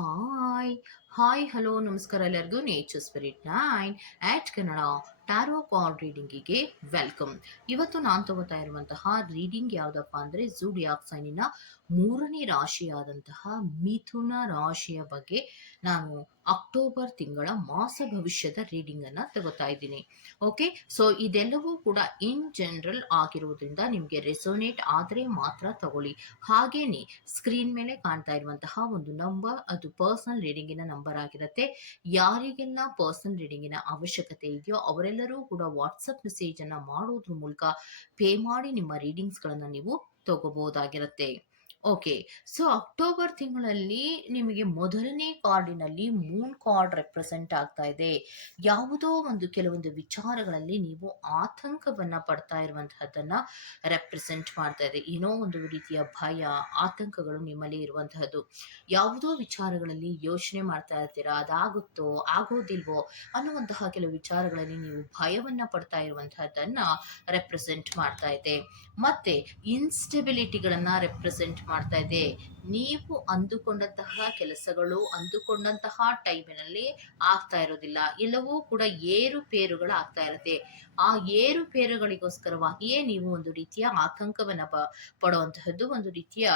Hi hi hello ನಮಸ್ಕಾರ ಎಲ್ಲರಿಗೂ nature spirit 9 ಆಟ್ Kannada tarot card ರೀಡಿಂಗಿಗೆ welcome. ಇವತ್ತು ನಾನು ತಗೋತಾ ಇರುವಂತಹ ರೀಡಿಂಗ್ ಯಾವುದಪ್ಪ ಅಂದರೆ ಝೂಡಿಯಾಕ್ ಸೈನಿನ ಮೂರನೇ ರಾಶಿಯಾದಂತಹ ಮಿಥುನ ರಾಶಿಯ ಬಗ್ಗೆ ನಾನು ಅಕ್ಟೋಬರ್ ತಿಂಗಳ ಮಾಸ ಭವಿಷ್ಯದ ರೀಡಿಂಗ್ ಅನ್ನ ತಗೋತಾ ಇದ್ದೀನಿ. ಓಕೆ, ಸೊ ಇದೆಲ್ಲವೂ ಕೂಡ ಇನ್ ಜನರಲ್ ಆಗಿರೋದ್ರಿಂದ ನಿಮಗೆ ರೆಸೋನೇಟ್ ಆದರೆ ಮಾತ್ರ ತಗೊಳ್ಳಿ. ಹಾಗೇನೆ ಸ್ಕ್ರೀನ್ ಮೇಲೆ ಕಾಣ್ತಾ ಇರುವಂತಹ ಒಂದು ನಂಬರ್ ಅದು ಪರ್ಸನಲ್ ರೀಡಿಂಗಿನ ನಂಬರ್ ಆಗಿರುತ್ತೆ. ಯಾರಿಗೆಲ್ಲ ಪರ್ಸನಲ್ ರೀಡಿಂಗಿನ ಅವಶ್ಯಕತೆ ಇದೆಯೋ ಅವರೆಲ್ಲರೂ ಕೂಡ ವಾಟ್ಸಪ್ ಮೆಸೇಜ್ ಅನ್ನ ಮಾಡೋದ್ರ ಮೂಲಕ ಪೇ ಮಾಡಿ ನಿಮ್ಮ ರೀಡಿಂಗ್ಸ್ ಗಳನ್ನ ನೀವು ತಗೋಬಹುದಾಗಿರುತ್ತೆ. ಓಕೆ, ಸೊ ಅಕ್ಟೋಬರ್ ತಿಂಗಳಲ್ಲಿ ನಿಮಗೆ ಮೊದಲನೇ ಕಾರ್ಡಿನಲ್ಲಿ ಮೂನ್ ಕಾರ್ಡ್ ರೆಪ್ರೆಸೆಂಟ್ ಆಗ್ತಾ ಇದೆ. ಯಾವುದೋ ಒಂದು ಕೆಲವೊಂದು ವಿಚಾರಗಳಲ್ಲಿ ನೀವು ಆತಂಕವನ್ನ ಪಡ್ತಾ ಇರುವಂತಹದ್ದನ್ನ ರೆಪ್ರೆಸೆಂಟ್ ಮಾಡ್ತಾ ಇದೆ. ಏನೋ ಒಂದು ರೀತಿಯ ಭಯ, ಆತಂಕಗಳು ನಿಮ್ಮಲ್ಲಿ ಇರುವಂತಹದ್ದು. ಯಾವುದೋ ವಿಚಾರಗಳಲ್ಲಿ ಯೋಚನೆ ಮಾಡ್ತಾ ಇರ್ತೀರಾ, ಅದಾಗುತ್ತೋ ಆಗೋದಿಲ್ವೋ ಅನ್ನುವಂತಹ ಕೆಲವು ವಿಚಾರಗಳಲ್ಲಿ ನೀವು ಭಯವನ್ನ ಪಡ್ತಾ ಇರುವಂತಹದ್ದನ್ನ ರೆಪ್ರೆಸೆಂಟ್ ಮಾಡ್ತಾ ಇದೆ. ಮತ್ತೆ ಇನ್ಸ್ಟೆಬಿಲಿಟಿಗಳನ್ನ ರೆಪ್ರೆಸೆಂಟ್ ಮಾಡ್ತಾ ಇದೆ. ನೀವು ಅಂದುಕೊಂಡಂತಹ ಕೆಲಸಗಳು ಅಂದುಕೊಂಡಂತಹ ಟೈಮಿನಲ್ಲಿ ಆಗ್ತಾ ಇರೋದಿಲ್ಲ. ಎಲ್ಲವೂ ಕೂಡ ಏರುಪೇರುಗಳು ಆಗ್ತಾ ಇರುತ್ತೆ. ಆ ಏರುಪೇರುಗಳಿಗೋಸ್ಕರವಾಗಿಯೇ ನೀವು ಒಂದು ರೀತಿಯ ಆತಂಕವನ್ನ ಪಡುವಂತಹದ್ದು, ಒಂದು ರೀತಿಯ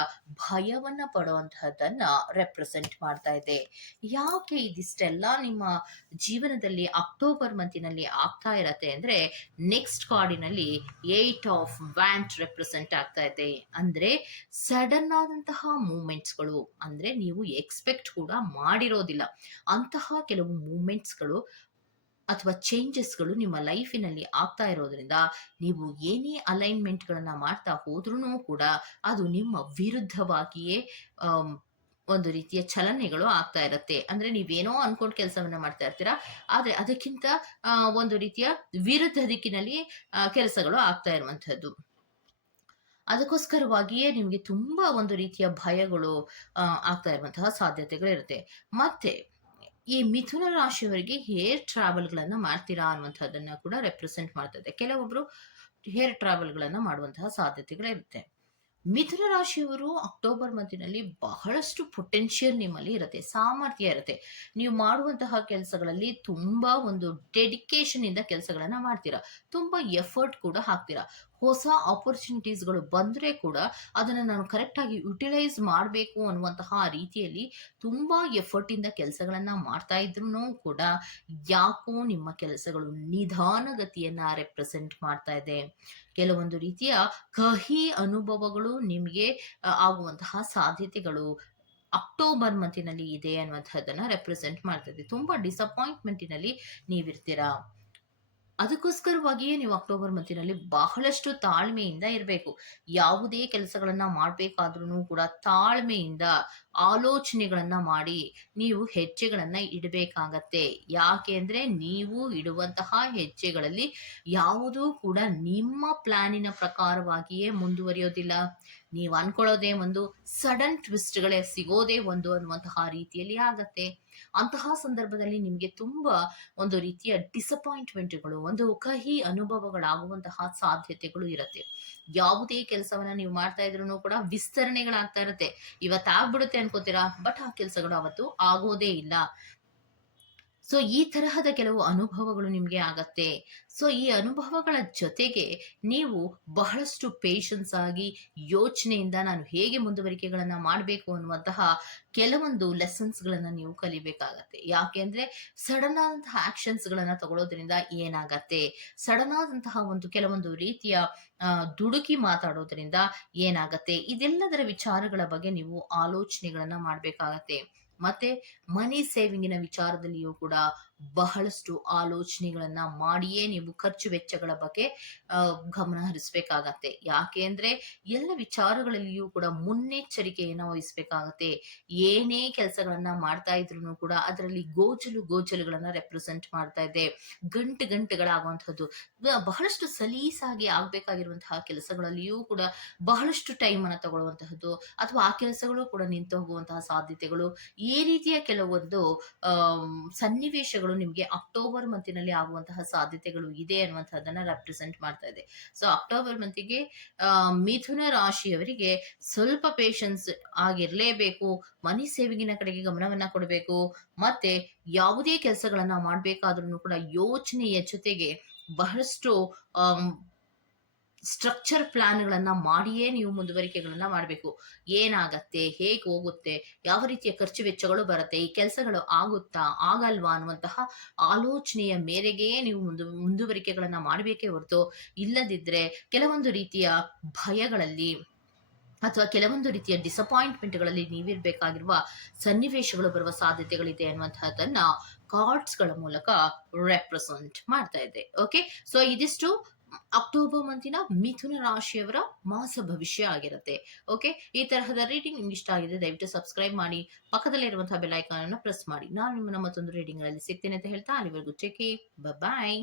ಭಯವನ್ನ ಪಡುವಂತಹದ್ದನ್ನ ರೆಪ್ರೆಸೆಂಟ್ ಮಾಡ್ತಾ ಇದೆ. ಯಾಕೆ ಇದಿಷ್ಟೆಲ್ಲ ನಿಮ್ಮ ಜೀವನದಲ್ಲಿ ಅಕ್ಟೋಬರ್ ಮಂತಿನಲ್ಲಿ ಆಗ್ತಾ ಇರತ್ತೆ ಅಂದ್ರೆ, ನೆಕ್ಸ್ಟ್ ಕಾರ್ಡಿನಲ್ಲಿ 8 ಆಫ್ ವ್ಯಾಂಟ್ ರೆಪ್ರೆಸೆಂಟ್ ಆಗ್ತಾ ಇದೆ. ಅಂದ್ರೆ ಸಡನ್ ಆದಂತಹ ಮೂಮೆಂಟ್ಸ್ಗಳು, ಅಂದ್ರೆ ನೀವು ಎಕ್ಸ್ಪೆಕ್ಟ್ ಕೂಡ ಮಾಡಿರೋದಿಲ್ಲ ಅಂತಹ ಕೆಲವು ಮೂಮೆಂಟ್ಸ್ಗಳು ಅಥವಾ ಚೇಂಜಸ್ಗಳು ನಿಮ್ಮ ಲೈಫಿನಲ್ಲಿ ಆಗ್ತಾ ಇರೋದ್ರಿಂದ ನೀವು ಏನೇ ಅಲೈನ್ಮೆಂಟ್ಗಳನ್ನ ಮಾಡ್ತಾ ಹೋದ್ರೂ ಕೂಡ ಅದು ನಿಮ್ಮ ವಿರುದ್ಧವಾಗಿಯೇ ಒಂದು ರೀತಿಯ ಚಲನೆಗಳು ಆಗ್ತಾ ಇರುತ್ತೆ. ಅಂದ್ರೆ ನೀವೇನೋ ಅನ್ಕೊಂಡ್ ಕೆಲಸವನ್ನ ಮಾಡ್ತಾ ಇರ್ತೀರಾ, ಆದ್ರೆ ಅದಕ್ಕಿಂತ ಒಂದು ರೀತಿಯ ವಿರುದ್ಧ ದಿಕ್ಕಿನಲ್ಲಿ ಕೆಲಸಗಳು ಆಗ್ತಾ ಇರುವಂತಹದ್ದು. ಅದಕ್ಕೋಸ್ಕರವಾಗಿಯೇ ನಿಮಗೆ ತುಂಬಾ ಒಂದು ರೀತಿಯ ಭಯಗಳು ಆಗ್ತಾ ಇರುವಂತಹ ಸಾಧ್ಯತೆಗಳಿರುತ್ತೆ. ಮತ್ತೆ ಈ ಮಿಥುನ ರಾಶಿಯವರಿಗೆ ಹೇರ್ ಟ್ರಾವೆಲ್ಗಳನ್ನ ಮಾಡ್ತೀರಾ ಅನ್ನುವಂಥದ್ದನ್ನ ಕೂಡ ರೆಪ್ರೆಸೆಂಟ್ ಮಾಡ್ತದೆ. ಕೆಲವೊಬ್ರು ಹೇರ್ ಟ್ರಾವೆಲ್ಗಳನ್ನ ಮಾಡುವಂತಹ ಸಾಧ್ಯತೆಗಳಿರುತ್ತೆ. ಮಿಥುನ ರಾಶಿಯವರು ಅಕ್ಟೋಬರ್ ಮಂತಿನಲ್ಲಿ ಬಹಳಷ್ಟು ಪೊಟೆನ್ಷಿಯಲ್ ನಿಮ್ಮಲ್ಲಿ ಇರುತ್ತೆ, ಸಾಮರ್ಥ್ಯ ಇರುತ್ತೆ. ನೀವು ಮಾಡುವಂತಹ ಕೆಲಸಗಳಲ್ಲಿ ತುಂಬಾ ಒಂದು ಡೆಡಿಕೇಶನ್ ಇಂದ ಕೆಲಸಗಳನ್ನ ಮಾಡ್ತೀರಾ, ತುಂಬಾ ಎಫರ್ಟ್ ಕೂಡ ಹಾಕ್ತೀರಾ. ಹೊಸ ಆಪರ್ಚುನಿಟೀಸ್ಗಳು ಬಂದ್ರೆ ಕೂಡ ಅದನ್ನ ನಾನು ಕರೆಕ್ಟ್ ಆಗಿ ಯುಟಿಲೈಸ್ ಮಾಡಬೇಕು ಅನ್ನುವಂತಹ ರೀತಿಯಲ್ಲಿ ತುಂಬಾ ಎಫರ್ಟ್ ಇಂದ ಕೆಲಸಗಳನ್ನ ಮಾಡ್ತಾ ಇದ್ರು ಕೂಡ ಯಾಕೋ ನಿಮ್ಮ ಕೆಲಸಗಳು ನಿಧಾನಗತಿಯನ್ನ ರೆಪ್ರೆಸೆಂಟ್ ಮಾಡ್ತಾ ಇದೆ. ಕೆಲವೊಂದು ರೀತಿಯ ಕಹಿ ಅನುಭವಗಳು ನಿಮಗೆ ಆಗುವಂತಹ ಸಾಧ್ಯತೆಗಳು ಅಕ್ಟೋಬರ್ ಮಂತಿನಲ್ಲಿ ಇದೆ ಅನ್ನುವಂಥದ್ದನ್ನ ರೆಪ್ರೆಸೆಂಟ್ ಮಾಡ್ತದೆ. ತುಂಬಾ ಡಿಸಪಾಯಿಂಟ್ಮೆಂಟಿನಲ್ಲಿ ನೀವಿರ್ತೀರಾ. ಅದಕ್ಕೋಸ್ಕರವಾಗಿಯೇ ನೀವು ಅಕ್ಟೋಬರ್ ಮಂತಿನಲ್ಲಿ ಬಹಳಷ್ಟು ತಾಳ್ಮೆಯಿಂದ ಇರಬೇಕು. ಯಾವುದೇ ಕೆಲಸಗಳನ್ನ ಮಾಡಬೇಕಾದ್ರೂ ಕೂಡ ತಾಳ್ಮೆಯಿಂದ ಆಲೋಚನೆಗಳನ್ನ ಮಾಡಿ ನೀವು ಹೆಜ್ಜೆಗಳನ್ನ ಇಡಬೇಕಾಗತ್ತೆ. ಯಾಕೆ ಅಂದ್ರೆ ನೀವು ಇಡುವಂತಹ ಹೆಜ್ಜೆಗಳಲ್ಲಿ ಯಾವುದೂ ಕೂಡ ನಿಮ್ಮ ಪ್ಲಾನಿನ ಪ್ರಕಾರವಾಗಿಯೇ ಮುಂದುವರಿಯೋದಿಲ್ಲ. ನೀವು ಅನ್ಕೊಳ್ಳೋದೇ ಒಂದು, ಸಡನ್ ಟ್ವಿಸ್ಟ್ಗಳೇ ಸಿಗೋದೇ ಒಂದು ಅನ್ನುವಂತಹ ರೀತಿಯಲ್ಲಿ ಆಗತ್ತೆ. ಅಂತಹ ಸಂದರ್ಭದಲ್ಲಿ ನಿಮಗೆ ತುಂಬಾ ಒಂದು ರೀತಿಯ ಡಿಸಪಾಯಿಂಟ್ಮೆಂಟ್ಗಳು, ಒಂದು ಕಹಿ ಅನುಭವಗಳಾಗುವಂತಹ ಸಾಧ್ಯತೆಗಳು ಇರುತ್ತೆ. ಯಾವುದೇ ಕೆಲಸವನ್ನ ನೀವು ಮಾಡ್ತಾ ಇದ್ರು ಕೂಡ ವಿಸ್ತರಣೆಗಳಾಗ್ತಾ ಇರುತ್ತೆ. ಇವತ್ತಾಗ್ಬಿಡುತ್ತೆ ಅನ್ಕೋತೀರಾ, ಬಟ್ ಆ ಕೆಲಸಗಳು ಅವತ್ತು ಆಗೋದೇ ಇಲ್ಲ. ಸೊ ಈ ತರಹದ ಕೆಲವು ಅನುಭವಗಳು ನಿಮಗೆ ಆಗತ್ತೆ. ಸೊ ಈ ಅನುಭವಗಳ ಜೊತೆಗೆ ನೀವು ಬಹಳಷ್ಟು ಪೇಷನ್ಸ್ ಆಗಿ ಯೋಚನೆಯಿಂದ ನಾನು ಹೇಗೆ ಮುಂದುವರಿಕೆಗಳನ್ನ ಮಾಡಬೇಕು ಅನ್ನುವಂತಹ ಕೆಲವೊಂದು ಲೆಸನ್ಸ್ ಗಳನ್ನ ನೀವು ಕಲಿಬೇಕಾಗತ್ತೆ. ಯಾಕೆ ಅಂದ್ರೆ ಸಡನ್ ಆದಂತಹ ಆಕ್ಷನ್ಸ್ ಗಳನ್ನ ತಗೊಳ್ಳೋದ್ರಿಂದ ಏನಾಗತ್ತೆ, ಸಡನ್ ಆದಂತಹ ಒಂದು ಕೆಲವೊಂದು ರೀತಿಯ ದುಡುಕಿ ಮಾತಾಡೋದ್ರಿಂದ ಏನಾಗತ್ತೆ, ಇದೆಲ್ಲದರ ವಿಚಾರಗಳ ಬಗ್ಗೆ ನೀವು ಆಲೋಚನೆಗಳನ್ನ ಮಾಡ್ಬೇಕಾಗತ್ತೆ. ಮತ್ತೆ ಮನಿ ಸೇವಿಂಗಿನ ವಿಚಾರದಲ್ಲಿಯೂ ಕೂಡ ಬಹಳಷ್ಟು ಆಲೋಚನೆಗಳನ್ನ ಮಾಡಿಯೇ ನೀವು ಖರ್ಚು ವೆಚ್ಚಗಳ ಬಗ್ಗೆ ಗಮನ ಹರಿಸಬೇಕಾಗತ್ತೆ. ಯಾಕೆ ಅಂದ್ರೆ ಎಲ್ಲ ವಿಚಾರಗಳಲ್ಲಿಯೂ ಕೂಡ ಮುನ್ನೆಚ್ಚರಿಕೆಯನ್ನ ವಹಿಸಬೇಕಾಗತ್ತೆ. ಏನೇ ಕೆಲಸಗಳನ್ನ ಮಾಡ್ತಾ ಇದ್ರು ಕೂಡ ಅದರಲ್ಲಿ ಗೋಜಲುಗಳನ್ನ ರೆಪ್ರೆಸೆಂಟ್ ಮಾಡ್ತಾ ಇದೆ. ಗಂಟೆಗಳಾಗುವಂತಹದ್ದು, ಬಹಳಷ್ಟು ಸಲೀಸಾಗಿ ಆಗ್ಬೇಕಾಗಿರುವಂತಹ ಕೆಲಸಗಳಲ್ಲಿಯೂ ಕೂಡ ಬಹಳಷ್ಟು ಟೈಮ್ ಅನ್ನ ತಗೊಳ್ಳುವಂತಹದ್ದು, ಅಥವಾ ಆ ಕೆಲಸಗಳು ಕೂಡ ನಿಂತು ಹೋಗುವಂತಹ ಸಾಧ್ಯತೆಗಳು ಈ ರೀತಿಯ ಕೆಲವೊಂದು ಸನ್ನಿವೇಶಗಳು ನಿಮಗೆ ಅಕ್ಟೋಬರ್ ಮಂತಿನಲ್ಲಿ ಆಗುವಂತಹ ಸಾಧ್ಯತೆಗಳು ಇದೆ ಅನ್ನುವಂಥದ್ದನ್ನ ರೆಪ್ರೆಸೆಂಟ್ ಮಾಡ್ತಾ ಇದೆ. ಸೊ ಅಕ್ಟೋಬರ್ ಮಂತಿಗೆ ಮಿಥುನ ರಾಶಿಯವರಿಗೆ ಸ್ವಲ್ಪ ಪೇಷನ್ಸ್ ಆಗಿರ್ಲೇಬೇಕು. ಮನಿ ಸೇವಿಂಗಿನ ಕಡೆಗೆ ಗಮನವನ್ನ ಕೊಡಬೇಕು. ಮತ್ತೆ ಯಾವುದೇ ಕೆಲಸಗಳನ್ನ ಮಾಡ್ಬೇಕಾದ್ರೂ ಕೂಡ ಯೋಚನೆಯ ಜೊತೆಗೆ ಬಹಳಷ್ಟು ಆಮ್, ಸ್ಟ್ರಕ್ಚರ್ ಪ್ಲಾನ್‌ಗಳನ್ನ ಮಾಡಿಯೇ ನೀವು ಮುಂದುವರಿಕೆಗಳನ್ನ ಮಾಡ್ಬೇಕು. ಏನಾಗತ್ತೆ? ಹೇಗ್ ಹೋಗುತ್ತೆ? ಯಾವ ರೀತಿಯ ಖರ್ಚು ವೆಚ್ಚಗಳು ಬರುತ್ತೆ? ಈ ಕೆಲಸಗಳು ಆಗುತ್ತಾ? ಆಗಲ್ವಾ? ಅನ್ನುವಂತಹ ಆಲೋಚನೆಯ ಮೇರೆಗೆ ನೀವು ಮುಂದುವರಿಕೆಗಳನ್ನ ಮಾಡಬೇಕೇ ಹೊರತು, ಇಲ್ಲದಿದ್ರೆ ಕೆಲವೊಂದು ರೀತಿಯ ಭಯಗಳಲ್ಲಿ ಅಥವಾ ಕೆಲವೊಂದು ರೀತಿಯ ಡಿಸಪಾಯಿಂಟ್‌ಮೆಂಟ್‌ಗಳಲ್ಲಿ ನೀವಿರಬೇಕಾಗಿರುವ ಸನ್ನಿವೇಶಗಳು ಬರುವ ಸಾಧ್ಯತೆಗಳಿದೆ ಅನ್ನುವಂತಹದ್ದನ್ನ ಕಾರ್ಡ್ಸ್‌ಗಳ ಮೂಲಕ ರೆಪ್ರೆಸೆಂಟ್ ಮಾಡ್ತಾ ಇದೆ. ಓಕೆ. ಸೊ ಇದಿಷ್ಟು ಅಕ್ಟೋಬರ್ ಮಂತಿನ ಮಿಥುನ ರಾಶಿಯವರ ಮಾಸ ಭವಿಷ್ಯ ಆಗಿರುತ್ತೆ. ಓಕೆ. ಈ ತರಹದ ರೀಡಿಂಗ್ ನಿಮ್ಗೆ ಇಷ್ಟ ಆಗಿದೆ ದಯವಿಟ್ಟು ಸಬ್ಸ್ಕ್ರೈಬ್ ಮಾಡಿ. ಪಕ್ಕದಲ್ಲೇ ಇರುವಂತಹ ಬೆಲ್ ಐಕಾನ್ ಅನ್ನು ಪ್ರೆಸ್ ಮಾಡಿ. ನಾನು ನಿಮ್ಮನ್ನ ಮತ್ತೊಂದು ರೀಡಿಂಗ್‌ಗಳಲ್ಲಿ ಸಿಗ್ತೇನೆ ಅಂತ ಹೇಳ್ತಾ ಅಲ್ಲಿವರೆಗೂ ಟೇಕ್ ಕೇರ್. ಬಾಯ್.